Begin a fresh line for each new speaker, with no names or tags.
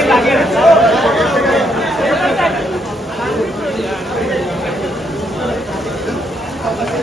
लागेन